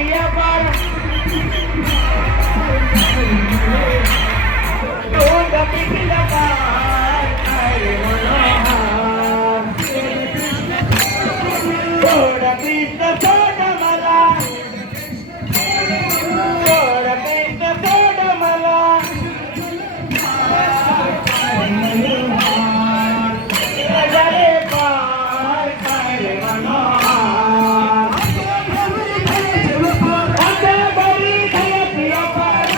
दिया पर तोड पिकला पार काय मनोहर तोड कृष्ण तोड मला तोड कृष्ण तोड मला जले पार काय मनोहर आमच्या घरी धरतीया पार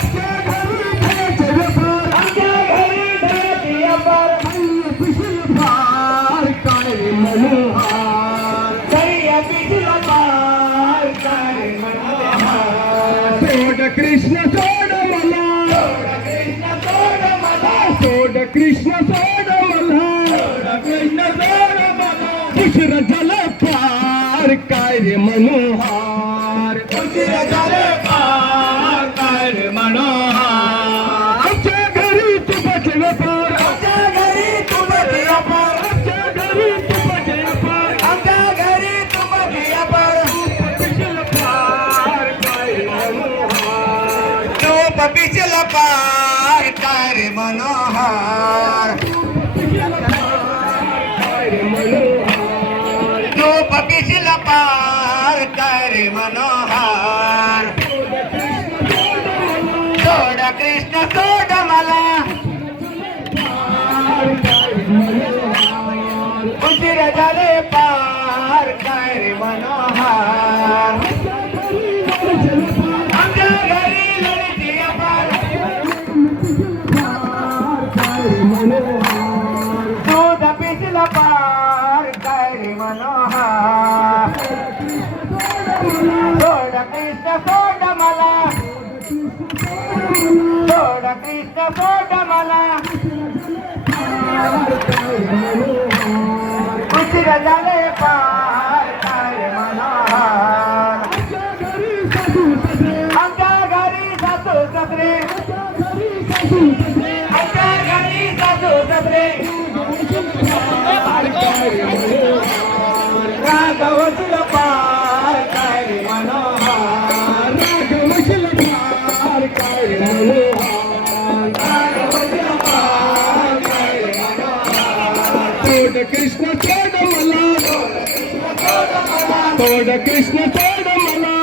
आमच्या घरी धरतीया पार पार काय मनोहर दर्या पिकला पार काय मनोहर सोड कृष्ण सोड मला कृष्ण तोड मला सोड कृष्ण सोड मला कृष्ण तोड मला उशीर झाला पार काय रे मनोहर उशीर झाले पार काय रे मनोहर आमच्या घरी तू बसलं पार आमच्या घरी तू बघिया पार आमच्या घरी तू बसलं पार आमच्या घरी तू बघिया पार पिशल पार काय रे मनोहर तू पिचला पार काय रे मनोहर काय रे मनोहर तू पिचला पार काय रे मनोहर सोड कृष्ण सोड मला उशीर झाले पार काय रे मनोहर आमच्या घरी लढती पार दूध पिचला पार काय रे मनोहर सोड कृष्ण सोड मला सोड कृष्ण सोड मला उशीर झाले पार काय रे मनोहर आमच्या घरी सासू ससरे आमच्या घरी सासू ससरे राघव तुला पार काय रे मनोहर राघवशील पार काय रे मनोहर राघव तुला पार काय रे मनोहर सोड कृष्ण सोड मला सोड कृष्ण सोड मला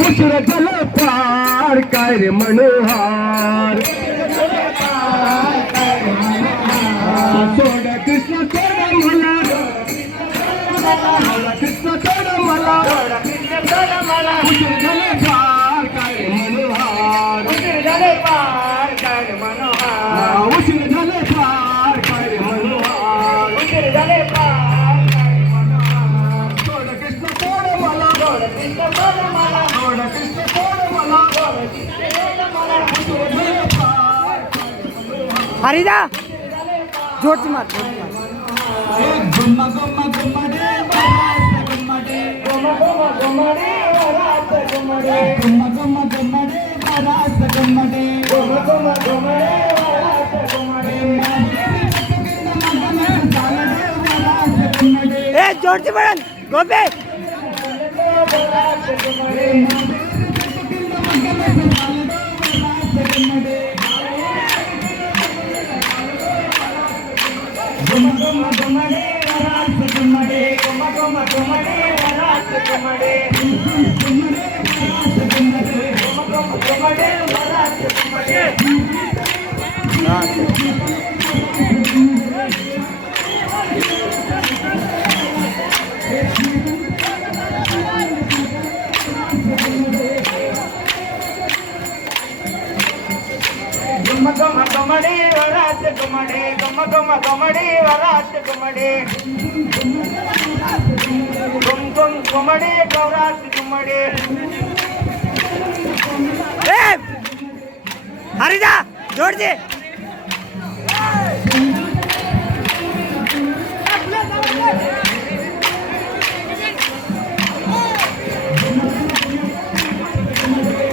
उशीर झाला पार काय रे मनोहर सोड कृष्ण सोड मला कृष्ण सोड मला कृष्ण सोड मला उशीर झाला पार काय रे मनोहर उशीर झाले पार काय रे मनोहर उशीर झाला पार काय रे मनोहर उशीर झाले पार काय रे मनोहर सोड कृष्ण सोड मला कृष्ण सोड मला सोड कृष्ण सोड मला कृष्ण सोड मला हरिदा जोरची मार गुम्मा गुम्मा गुम्मा दे बरात गुम्मा दे गोमा गोमा गोमा रे वरात गोमा रे गुम्मा गुम्मा गुम्मा दे बरात गुम्मा दे गोमा गोमा गोमा रे वरात गोमा रे ए जोरची मार गोपे वरात गोमा रे गोमा गोमा गोमा रे वरात गोमा रे गोमा गोमा गोमा रे वरात गोमा रे गोमा गोमा गोमा रे वरात गोमा रे गुम गुम गुमडे वरात गुमडे गुम गुम गुमडे वरात गुमडे गुम गुम गुमडे गौरात गुमडे ए हरिदा जोरची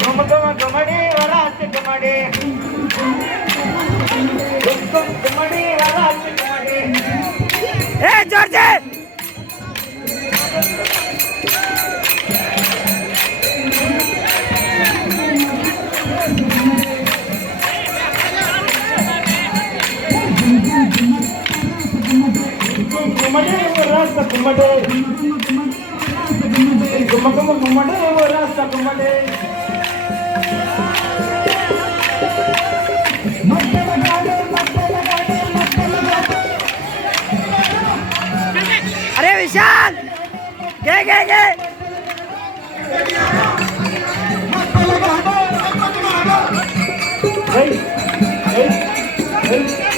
गुम गुम गुमडे वरात गुमडे गुम गुम गुमडे वरात गुमडे ए जोरची गुम्मडे वरात गुम्मडे गुम्मडे वरात गुम्मडे अरे विशाल घे Hey, hey, hey.